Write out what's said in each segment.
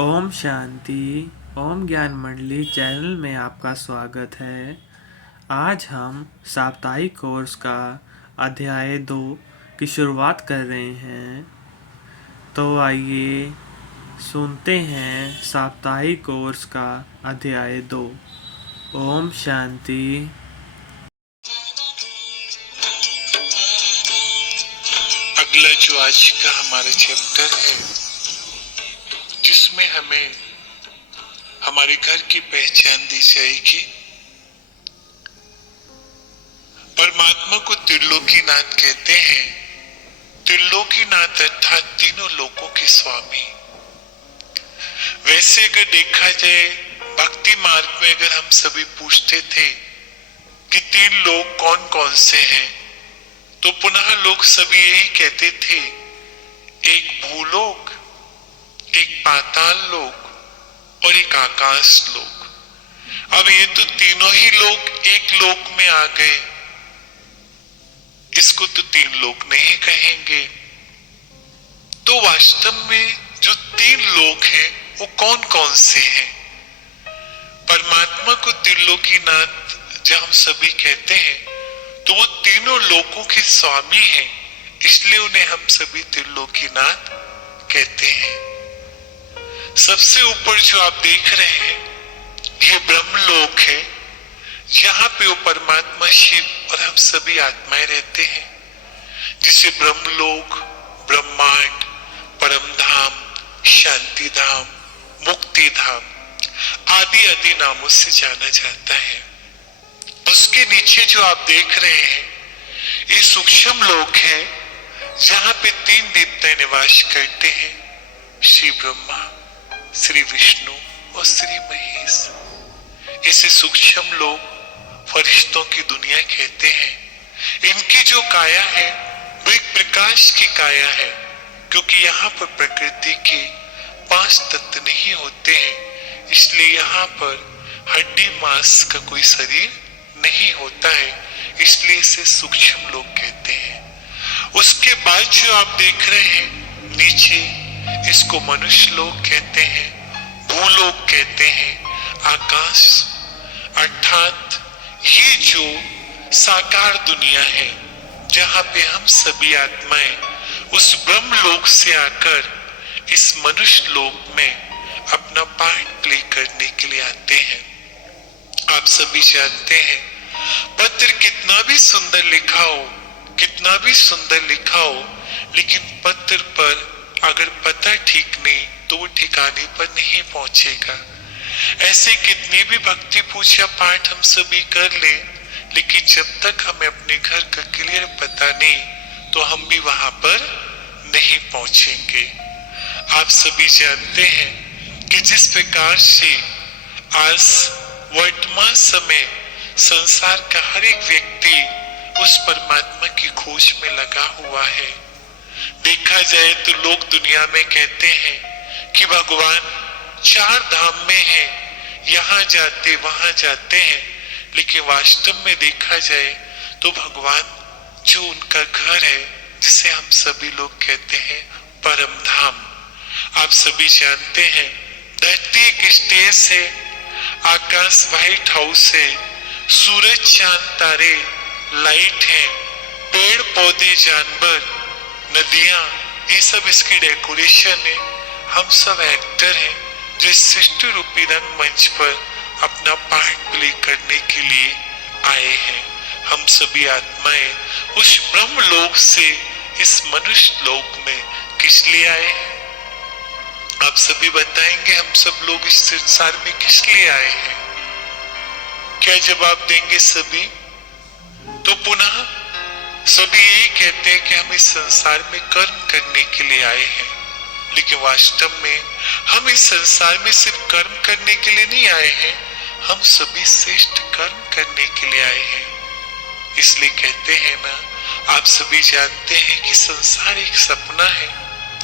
ओम शांति। ओम ज्ञान मंडली चैनल में आपका स्वागत है। आज हम साप्ताहिक कोर्स का अध्याय 2 की शुरुआत कर रहे हैं। तो आइए सुनते हैं साप्ताहिक कोर्स का अध्याय 2। ओम शांति। अगला जो आज का हमारा चैप्टर है, जिसमें हमें हमारे घर की पहचान दी जाएगी। परमात्मा को त्रिलोकीनाथ कहते हैं। त्रिलोकीनाथ अर्थात तीनों लोकों के स्वामी। वैसे अगर देखा जाए भक्ति मार्ग में, अगर हम सभी पूछते थे कि तीन लोक कौन कौन से हैं, तो पुनः लोग सभी यही कहते थे, एक भूलोक, एक पाताल लोक और एक आकाश लोक। अब ये तो तीनों ही लोग एक लोक में आ गए, इसको तो तीन लोक नहीं कहेंगे। तो वास्तव में जो तीन लोक हैं वो कौन कौन से हैं? परमात्मा को त्रिलोकीनाथ जब हम सभी कहते हैं तो वो तीनों लोकों के स्वामी हैं, इसलिए उन्हें हम सभी त्रिलोकीनाथ कहते हैं। सबसे ऊपर जो आप देख रहे हैं ये ब्रह्मलोक है, जहां पे वो परमात्मा शिव और हम सभी आत्माएं रहते हैं, जिसे ब्रह्मलोक, ब्रह्मांड, परम धाम, शांति धाम, मुक्ति धाम आदि आदि नामों से जाना जाता है। उसके नीचे जो आप देख रहे हैं ये सूक्ष्म लोक है, जहां पे तीन देवता निवास करते हैं, श्री ब्रह्मा, श्री विष्णु और श्री महेश। इसे सूक्ष्म लोक फरिश्तों की दुनिया कहते हैं। इनकी जो काया है वो एक प्रकाश की काया है, क्योंकि यहाँ पर प्रकृति के 5 तत्व नहीं होते हैं, इसलिए यहाँ पर हड्डी मांस का कोई शरीर नहीं होता है, इसलिए इसे सूक्ष्म लोक कहते हैं। उसके बाद जो आप देख रहे हैं नीचे, इसको मनुष्य लोक कहते हैं, भूलोक कहते हैं, आकाश अर्थात ये जो साकार दुनिया है, जहां पे हम सभी आत्माएं उस ब्रह्म लोक से आकर इस मनुष्य लोक में अपना पार्ट प्ले करने के लिए आते हैं। आप सभी जानते हैं पत्र कितना भी सुंदर लिखा हो, कितना भी सुंदर लिखा हो, लेकिन पत्र पर अगर पता ठीक नहीं तो वो ठिकाने पर नहीं पहुंचेगा। ऐसे कितनी भी भक्ति पूजा पाठ हम सभी कर ले, लेकिन जब तक हमें अपने घर का क्लियर पता नहीं तो हम भी वहां पर नहीं पहुंचेंगे। आप सभी जानते हैं कि जिस प्रकार से आज वर्तमान समय संसार का हर एक व्यक्ति उस परमात्मा की खोज में लगा हुआ है। देखा जाए तो लोग दुनिया में कहते हैं कि भगवान 4 धाम में है, यहाँ जाते वहां जाते हैं, लेकिन वास्तव में देखा जाए तो भगवान जो उनका घर है, जिसे हम सभी लोग कहते हैं परम धाम। आप सभी जानते हैं धरती एक स्टेज है, आकाश व्हाइट हाउस है, सूरज चांद तारे लाइट है, पेड़ पौधे जानवर नदियां, ये सब इसकी डेकोरेशन है। हम सब एक्टर हैं जो सृष्टि रूपी रंग मंच पर अपना पार्ट प्ले करने के लिए आए हैं। हम सभी आत्माएं उस ब्रह्म लोक से इस मनुष्य लोक में किस लिए आए हैं? आप सभी बताएंगे हम सब लोग इस संसार में किस लिए आए हैं? क्या जवाब देंगे सभी? तो पुनः सभी यही कहते हैं कि हम इस संसार में कर्म करने के लिए आए हैं, लेकिन वास्तव में हम इस संसार में सिर्फ कर्म करने के लिए नहीं आए हैं, हम सभी श्रेष्ठ कर्म करने के लिए आए हैं। इसलिए कहते हैं ना, आप सभी जानते हैं कि संसार एक सपना है,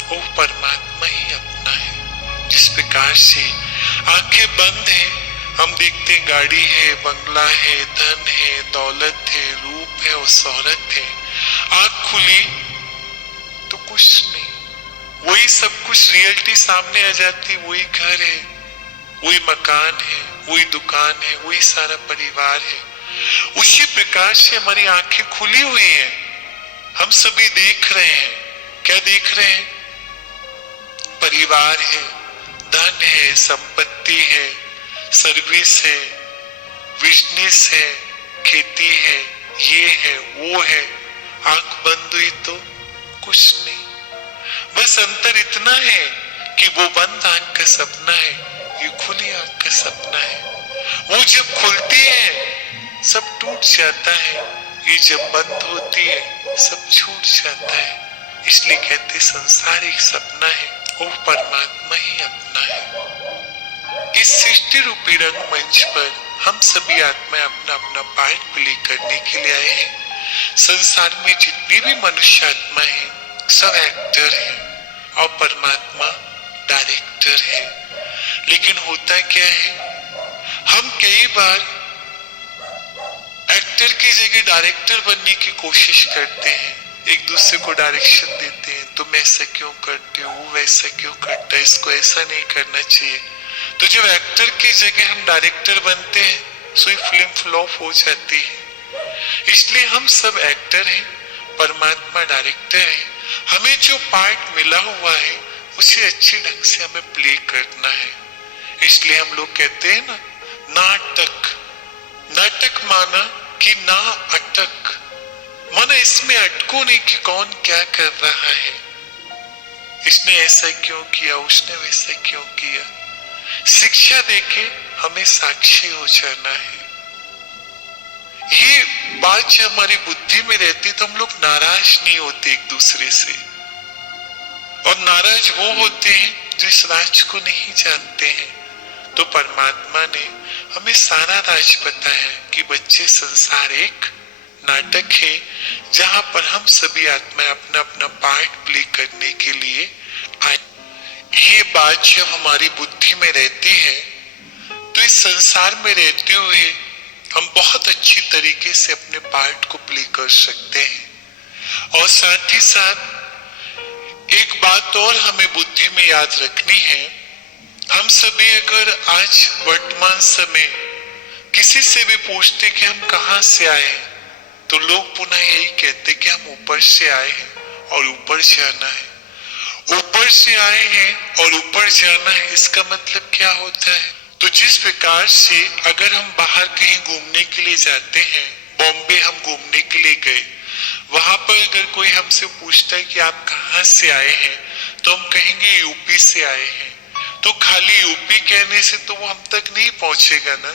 वो परमात्मा ही अपना है। जिस प्रकार से आंखें बंद हैं, हम देखते हैं गाड़ी है, बंगला है, धन है, दौलत है, रूप है और शोहरत है। आंख खुली तो कुछ नहीं, वही सब कुछ रियलिटी सामने आ जाती, वही घर है, वही मकान है, वही दुकान है, वही सारा परिवार है। उसी प्रकार से हमारी आंखें खुली हुई हैं, हम सभी देख रहे हैं। क्या देख रहे हैं? परिवार है, धन है, संपत्ति है, सर्विस है, बिजनेस है, खेती है, ये है, वो है। आंख बंद हुई तो कुछ नहीं, बस अंतर इतना है कि वो बंद आंख का सपना है, ये खुली आंख का सपना है। वो जब खुलती है सब टूट जाता है, ये जब बंद होती है सब छूट जाता है। इसलिए कहते संसार एक सपना है, वो परमात्मा ही अपना है। इस सृष्टि रूपी रंगमंच पर हम सभी आत्माएं अपना अपना पार्ट प्ले करने के लिए आए हैं। संसार में जितनी भी मनुष्य आत्मा है सब एक्टर हैं और परमात्मा डायरेक्टर है। लेकिन होता क्या है, हम कई बार एक्टर की जगह डायरेक्टर बनने की कोशिश करते हैं, एक दूसरे को डायरेक्शन देते हैं, तुम ऐसा क्यों करते हो, वो वैसा क्यों करता है, इसको ऐसा नहीं करना चाहिए। तो जब एक्टर की जगह हम डायरेक्टर बनते हैं तो ये फिल्म फ्लॉप हो जाती है। इसलिए हम सब एक्टर हैं, परमात्मा डायरेक्टर है। हमें जो पार्ट मिला हुआ है उसे अच्छे ढंग से हमें प्ले करना है। इसलिए हम लोग कहते हैं ना, नाटक। नाटक माना कि ना अटक, माना इसमें अटको नहीं कि कौन क्या कर रहा है, इसने ऐसा क्यों किया, उसने वैसा क्यों किया। शिक्षा देके हमें साक्षी हो जाना है। ये बात जब हमारी बुद्धि में रहती तो हम लोग नाराज नहीं होते एक दूसरे से, और नाराज वो होते हैं जो इस राज को नहीं जानते हैं। तो परमात्मा ने हमें सारा राज बताया कि बच्चे संसार एक नाटक है जहां पर हम सभी आत्माएं अपना अपना पार्ट प्ले करने के लिए आए। ये बात जब हमारी बुद्धि में रहती है तो इस संसार में रहते हुए हम बहुत अच्छी तरीके से अपने पार्ट को प्ले कर सकते हैं। और साथ ही साथ एक बात और हमें बुद्धि में याद रखनी है, हम सभी अगर आज वर्तमान समय किसी से भी पूछते कि हम कहां से आए हैं तो लोग पुनः यही कहते कि हम ऊपर से आए हैं और ऊपर जाना है। ऊपर से आए हैं और ऊपर जाना है, इसका मतलब क्या होता है? तो जिस प्रकार से अगर हम बाहर कहीं घूमने के लिए जाते हैं, बॉम्बे हम घूमने के लिए गए, वहां पर अगर कोई हमसे पूछता है कि आप कहां से आए हैं तो हम कहेंगे यूपी से आए हैं। तो खाली यूपी कहने से तो वो हम तक नहीं पहुंचेगा ना,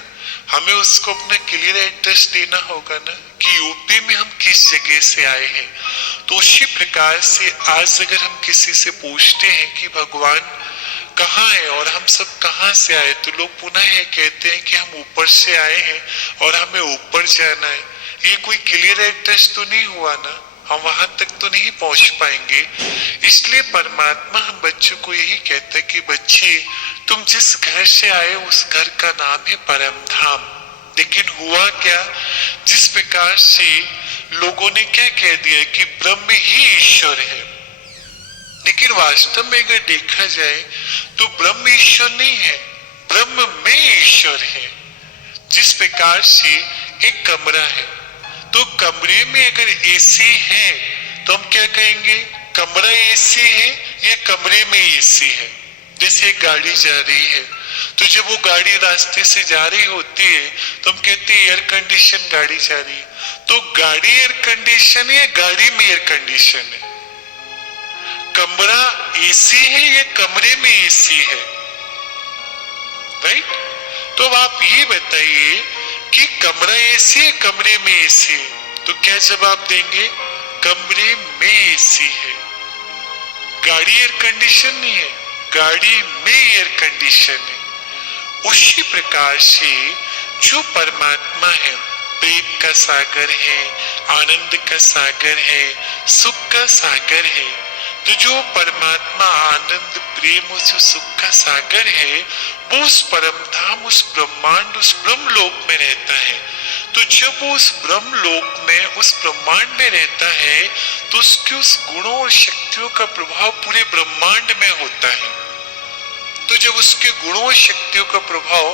हमें उसको अपना क्लियर एड्रेस देना होगा ना कि यूपी में हम किस जगह से आए हैं। तो उसी प्रकार से आज अगर हम किसी से पूछते हैं कि भगवान कहाँ है और हम सब कहाँ से आए, तो लोग पुनः ये कहते हैं कि हम ऊपर से आए हैं और हमें ऊपर जाना है। ये कोई क्लियर एड्रेस तो नहीं हुआ ना, हम वहां तक तो नहीं पहुंच पाएंगे। इसलिए परमात्मा हम बच्चों को यही कहता है कि बच्चे तुम जिस घर से आए उस घर का नाम है परम धाम। लेकिन हुआ क्या, जिस प्रकार से लोगों ने क्या कह दिया कि ब्रह्म ही ईश्वर है, लेकिन वास्तव में अगर देखा जाए तो ब्रह्म ईश्वर नहीं है, ब्रह्म में ईश्वर है। जिस प्रकार से एक कमरा है तो कमरे में अगर एसी है तो हम क्या कहेंगे, कमरा एसी है या कमरे में एसी है। जैसे एक गाड़ी जा रही है तो जब वो गाड़ी रास्ते से जा रही होती है तो हम कहते हैं एयर कंडीशन गाड़ी जा रही है। तो गाड़ी एयर कंडीशन है या गाड़ी में एयर कंडीशन है? कमरा एसी है या कमरे में एसी है? राइट? तो अब आप ये बताइए कि कमरा एसी है, कमरे में एसी है, तो क्या जवाब देंगे? कमरे में एसी है। गाड़ी एयर कंडीशन नहीं है, गाड़ी में एयर कंडीशन है। उसी प्रकार से जो परमात्मा है, प्रेम का सागर है, आनंद का सागर है, सुख का सागर है। तो जो परमात्मा आनंद प्रेम और जो सुख का सागर है वो उस परम धाम, उस ब्रह्मांड, उस ब्रह्म लोक में रहता है। तो जब वो उस ब्रह्म लोक में, उस ब्रह्मांड में रहता है, तो उसके उस गुणों और शक्तियों का प्रभाव पूरे ब्रह्मांड में होता है। तो जब उसके गुणों और शक्तियों का प्रभाव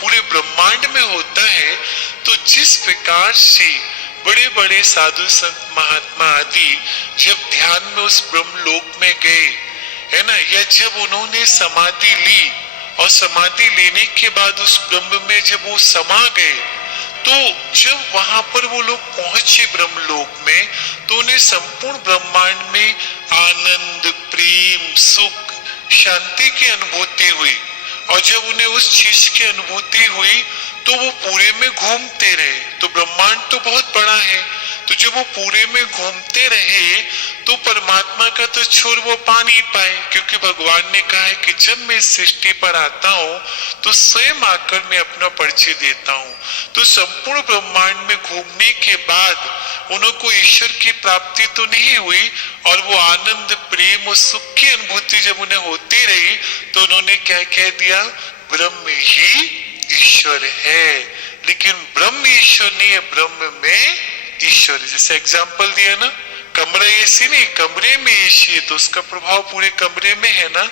पूरे ब्रह्मांड में होता है, तो जिस प्रकार से बड़े बड़े साधु संत महात्मा आदि जब ध्यान में उस ब्रह्म लोक में गए, है ना, या जब उन्होंने समाधि ली और समाधि लेने के बाद उस ब्रह्म में जब वो समा गए, तो जब वहां पर वो लोग पहुंचे ब्रह्मलोक में, तो उन्हें संपूर्ण ब्रह्मांड में आनंद, प्रेम, सुख, शांति की अनुभूति हुई। और जब उन्हें उस चीज की अनुभूति हुई तो वो पूरे में घूमते रहे। तो ब्रह्मांड तो बहुत बड़ा है, तो जब वो पूरे में घूमते रहे तो परमात्मा का तो छोर वो पा नहीं पाए, क्योंकि भगवान ने कहा है कि जब मैं इस सृष्टि पर आता हूँ तो स्वयं आकर मैं अपना परिचय देता हूँ। तो संपूर्ण ब्रह्मांड में घूमने के बाद उनको ईश्वर की प्राप्ति तो नहीं हुई, और वो आनंद, प्रेम और सुख की अनुभूति जब उन्हें होती रही तो उन्होंने क्या कह दिया, ब्रह्म ही ईश्वर है। लेकिन ब्रह्म ईश्वर नहीं है, ब्रह्म में ईश्वर। जैसे एग्जाम्पल दिया ना, कमरा एसी नहीं, कमरे में एसी है तो उसका प्रभाव पूरे कमरे में है ना,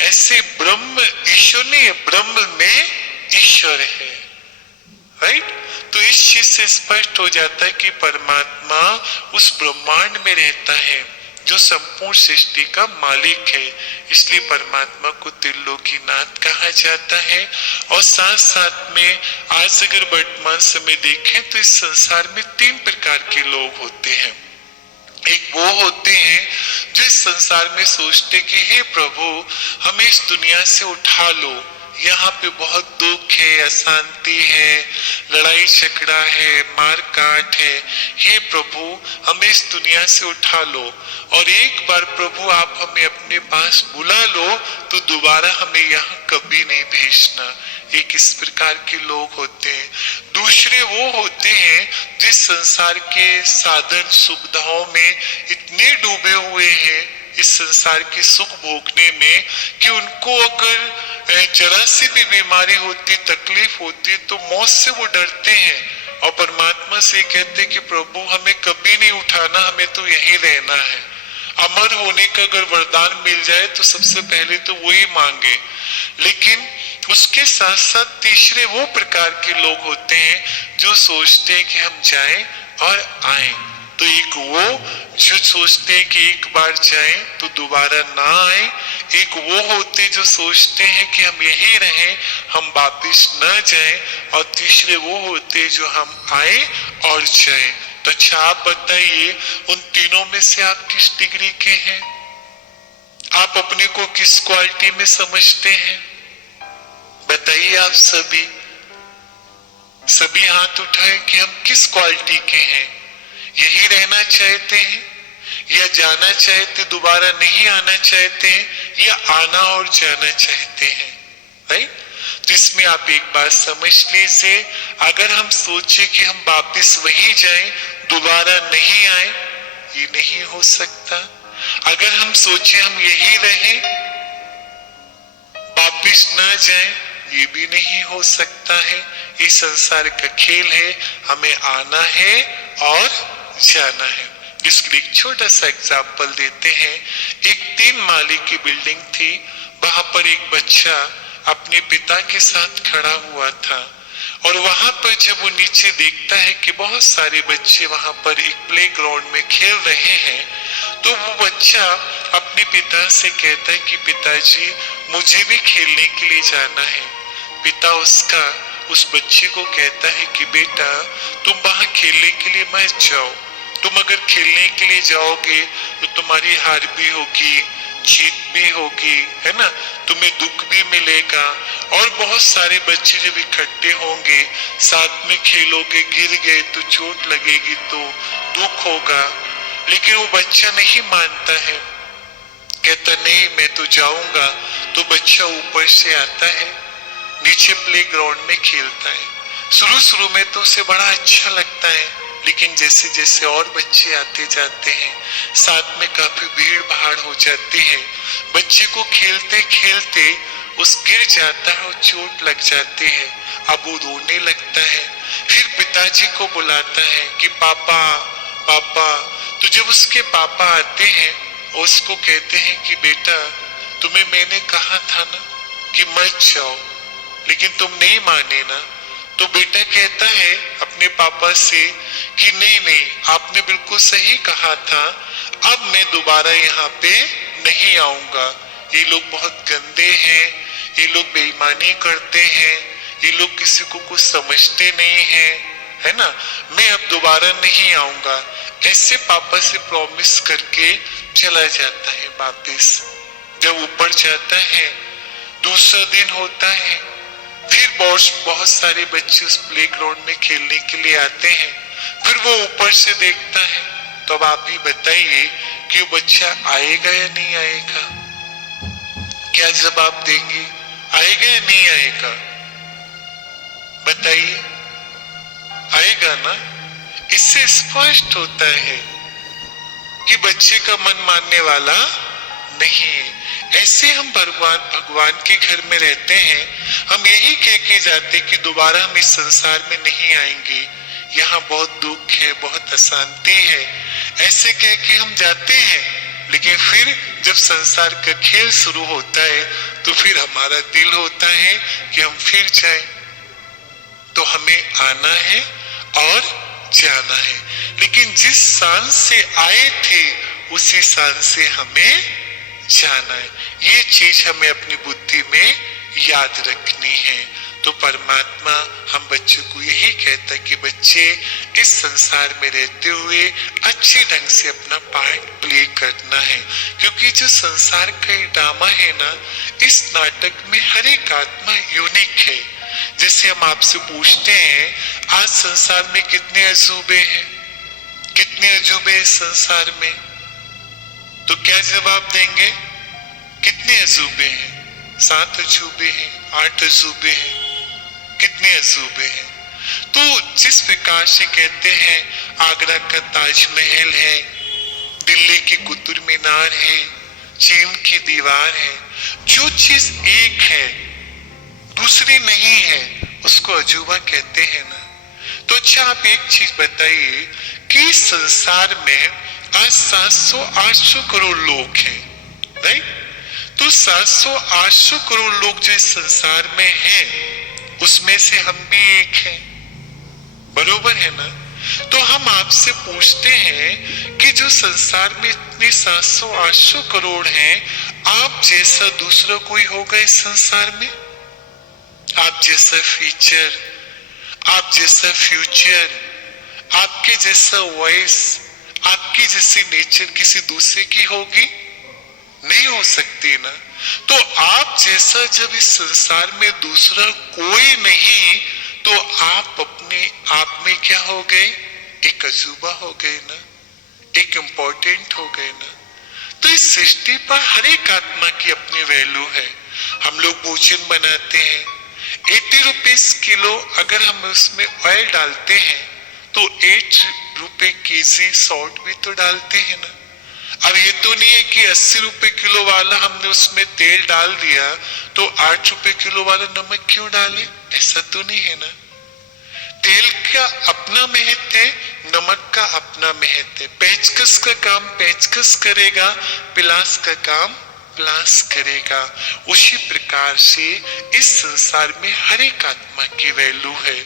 ऐसे ब्रह्म ईश्वर नहीं है, ब्रह्म में ईश्वर है। राइट? तो इस चीज से स्पष्ट हो जाता है कि परमात्मा उस ब्रह्मांड में रहता है जो संपूर्ण सृष्टि का मालिक है। इसलिए परमात्मा को त्रिलोकीनाथ कहा जाता है। और साथ साथ में आज अगर वर्तमान समय देखें तो इस संसार में 3 प्रकार के लोग होते हैं। एक वो होते हैं जो इस संसार में सोचते कि हे प्रभु हमें इस दुनिया से उठा लो, यहाँ पे बहुत दुख है, अशांति है, लड़ाई झगड़ा है, मार काट है, हे प्रभु हमें इस दुनिया से उठा लो और एक बार प्रभु आप हमें अपने पास बुला लो तो दोबारा हमें यहाँ कभी नहीं भेजना। एक इस प्रकार के लोग होते हैं। दूसरे वो होते हैं जिस संसार के साधन सुविधाओं में इतने डूबे हुए हैं इस संसार के सुख भोगने में कि उनको अगर जरा सी भी बीमारी होती, तकलीफ होती तो मौत से वो डरते हैं और परमात्मा से कहते हैं कि प्रभु हमें कभी नहीं उठाना, हमें तो यहीं रहना है। अमर होने का अगर वरदान मिल जाए तो सबसे पहले तो वही मांगे। लेकिन उसके साथ साथ तीसरे वो प्रकार के लोग होते हैं जो सोचते हैं कि हम जाएं और आएं। तो एक वो जो सोचते हैं कि एक बार जाएं तो दोबारा ना आए, एक वो होते जो सोचते हैं कि हम यहीं रहें, हम वापिस न जाएं, और तीसरे वो होते जो हम आए और जाएं। तो अच्छा आप बताइए उन तीनों में से आप किस डिग्री के हैं? आप अपने को किस क्वालिटी में समझते हैं? बताइए आप सभी हाथ उठाएं कि हम किस क्वालिटी के हैं। यही रहना चाहते हैं या जाना चाहते, दोबारा नहीं आना चाहते हैं, या आना और जाना चाहते हैं? राइट? तो इसमें आप एक बात समझ लीजिए, अगर हम सोचे कि हम वापिस वही जाएं, दोबारा नहीं आए, ये नहीं हो सकता। अगर हम सोचे हम यही रहें, वापिस ना जाएं, ये भी नहीं हो सकता है। इस संसार का खेल है, हमें आना है और जाना है। इसके लिए एक छोटा सा एग्जाम्पल देते हैं। एक 3 माले की बिल्डिंग थी, वहां पर एक बच्चा अपने पिता के साथ खड़ा हुआ था और वहां पर जब वो नीचे देखता है कि बहुत सारे बच्चे वहां पर एक प्लेग्राउंड में खेल रहे हैं, तो वो बच्चा अपने पिता से कहता है कि पिताजी मुझे भी खेलने के लिए जाना है। पिता उसका उस बच्चे को कहता है कि बेटा तुम वहां खेलने के लिए मत जाओ, तुम अगर खेलने के लिए जाओगे तो तुम्हारी हार भी होगी, जीत भी होगी, है ना, तुम्हें दुख भी मिलेगा और बहुत सारे बच्चे जब इकट्ठे होंगे साथ में खेलोगे, गिर गए तो चोट लगेगी तो दुख होगा। लेकिन वो बच्चा नहीं मानता है, कहता नहीं मैं तो जाऊंगा। तो बच्चा ऊपर से आता है, नीचे प्लेग्राउंड में खेलता है। शुरू में तो उसे बड़ा अच्छा लगता है, लेकिन जैसे जैसे और बच्चे आते जाते हैं, साथ में काफी भीड़ भाड़ हो जाती है, बच्चे को खेलते खेलते उस गिर जाता है और चोट लग जाती है। अब वो रोने लगता है। फिर पिताजी को बुलाता है कि पापा पापा। तो जब उसके पापा आते हैं उसको कहते हैं कि बेटा तुम्हें मैंने कहा था ना कि मत जाओ, लेकिन तुम नहीं माने ना। तो बेटा कहता है अपने पापा से कि नहीं नहीं, आपने बिल्कुल सही कहा था, अब मैं दोबारा यहाँ पे नहीं आऊंगा। ये लोग बहुत गंदे हैं, ये लोग बेईमानी करते हैं, ये लोग किसी को कुछ समझते नहीं हैं, है ना। मैं अब दोबारा नहीं आऊंगा। ऐसे पापा से प्रॉमिस करके चला जाता है वापिस। जब ऊपर जाता है, दूसरा दिन होता है, फिर बहुत सारे बच्चे उस प्लेग्राउंड में खेलने के लिए आते हैं। फिर वो ऊपर से देखता है। तो अब आप ही बताइए कि वो बच्चा आएगा या नहीं आएगा? क्या जवाब देंगे? आएगा या नहीं आएगा? बताइए, आएगा ना। इससे स्पष्ट होता है कि बच्चे का मन मानने वाला नहीं है। ऐसे हम भगवान के घर में रहते हैं, हम यही कह के जाते कि दोबारा हम इस संसार में नहीं आएंगे, यहाँ बहुत दुख है, बहुत अशांति है। ऐसे कह के हम जाते हैं, लेकिन फिर जब संसार का खेल शुरू होता है तो फिर हमारा दिल होता है कि हम फिर जाएं। तो हमें आना है और जाना है, लेकिन जिस स्थान से आए थे उसी स्थान से हमें जाना है। ये चीज हमें अपनी बुद्धि में याद रखनी है। तो परमात्मा हम बच्चों को यही कहता है कि बच्चे इस संसार में रहते हुए अच्छे ढंग से अपना पार्ट प्ले करना है, क्योंकि जो संसार का ड्रामा है ना, इस नाटक में हर एक आत्मा यूनिक है। जैसे हम आपसे पूछते हैं आज संसार में कितने अजूबे हैं, कितने अजूबे हैं संसार में, तो क्या जवाब देंगे? कितने अजूबे हैं? 7 अजूबे हैं, 8 अजूबे हैं, कितने अजूबे हैं? तो जिस प्रकार से कहते हैं आगरा का ताजमहल है, दिल्ली की कुतुब मीनार है, चीन की दीवार है, जो चीज एक है दूसरी नहीं है उसको अजूबा कहते हैं ना। तो अच्छा आप एक चीज बताइए कि संसार में आज 700-800 करोड़ लोग हैं, राइट? तो 700-800 करोड़ लोग जो इस संसार में हैं, उसमें से हम भी एक हैं, बरोबर है ना। तो हम आपसे पूछते हैं कि जो संसार में इतने 700-800 करोड़ हैं, आप जैसा दूसरा कोई होगा इस संसार में? आप जैसा फीचर, आप जैसा फ्यूचर, आपके जैसा वॉइस, आपकी जैसी नेचर किसी दूसरे की होगी? नहीं हो सकती ना। तो आप जैसा जब इस संसार में दूसरा कोई नहीं, तो आप अपने आप में क्या हो गए? एक अजूबा हो गए ना, एक इम्पोर्टेंट हो गए ना। तो इस सृष्टि पर हर एक आत्मा की अपनी वैल्यू है। हम लोग भोजन बनाते हैं, 80 रुपीज किलो अगर हम उसमें ऑयल डालते हैं तो 8 रुपए केजी सॉल्ट भी तो डालते हैं ना। अब ये तो नहीं है कि 80 रुपए किलो वाला हमने उसमें तेल डाल दिया तो 8 रुपए किलो वाला नमक क्यों डाले, ऐसा तो नहीं है ना। तेल का अपना महत्व है, नमक का अपना महत्व है। पेचकस का काम पेचकस करेगा, पिलास का काम प्लास करेगा। उसी प्रकार से इस संसार में हर एक आत्मा की वैल्यू है।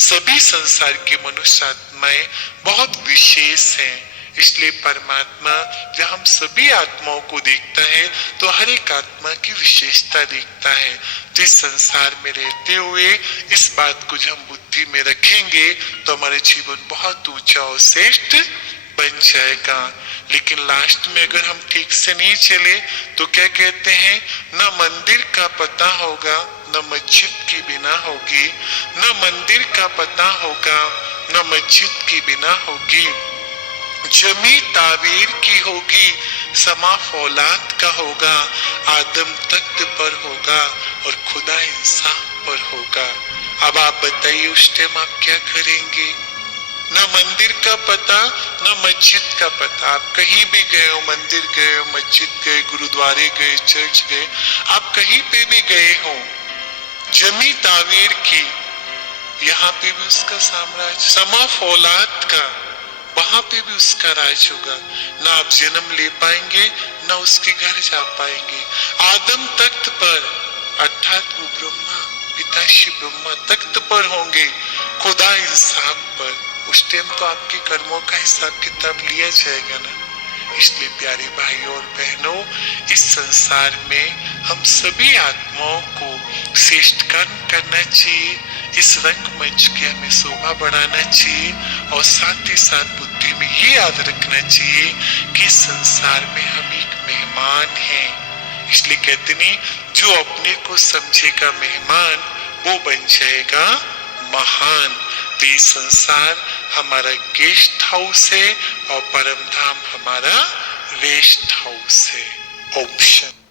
सभी संसार की मनुष्य आत्माएं बहुत विशेष हैं, इसलिए परमात्मा जब हम सभी आत्माओं को देखता है तो हर एक आत्मा की विशेषता देखता है। तो इस संसार में रहते हुए इस बात को जब हम बुद्धि में रखेंगे तो हमारे जीवन बहुत ऊंचा और श्रेष्ठ बन जाएगा। लेकिन लास्ट में अगर हम ठीक से नहीं चले तो क्या कहते हैं, न मंदिर का पता होगा न मस्जिद की बिना होगी, न मंदिर का पता होगा न मस्जिद की बिना होगी, जमी तावीर की होगी समा फौलाद का होगा, आदम तख्त पर होगा और खुदा इंसान पर होगा। अब आप बताइए उस टाइम आप क्या करेंगे? ना मंदिर का पता ना मस्जिद का पता। आप कहीं भी गए हो, मंदिर गए हो, मस्जिद गए, गुरुद्वारे गए, चर्च गए, आप कहीं पे भी गए हो, जमी तावीर की यहाँ पे भी उसका साम्राज्य, समा फौलाद का, वहां पे भी उसका राज होगा। ना आप जन्म ले पाएंगे, ना उसके घर जा पाएंगे। आदम तख्त पर, अर्थात वो ब्रह्मा, पिता श्री ब्रह्मा तख्त पर होंगे, खुदा इंसाफ पर। उस टाइम तो आपके कर्मों का हिसाब किताब लिया जाएगा ना। इसलिए प्यारे भाइयों और बहनों, इस संसार में हम सभी आत्माओं को श्रेष्ठ कर्म करना चाहिए। इस रंगमंच की हमें शोभा बढ़ाना चाहिए और साथ ही साथ बुद्धि में ये याद रखना चाहिए कि संसार में हम एक मेहमान हैं। इसलिए कहते नहीं, जो अपने को समझेगा मेहमान वो बन जाएगा महान। तो ये संसार हमारा गेस्ट हाउस है और परम धाम हमारा रेस्ट हाउस है। ओम शांति।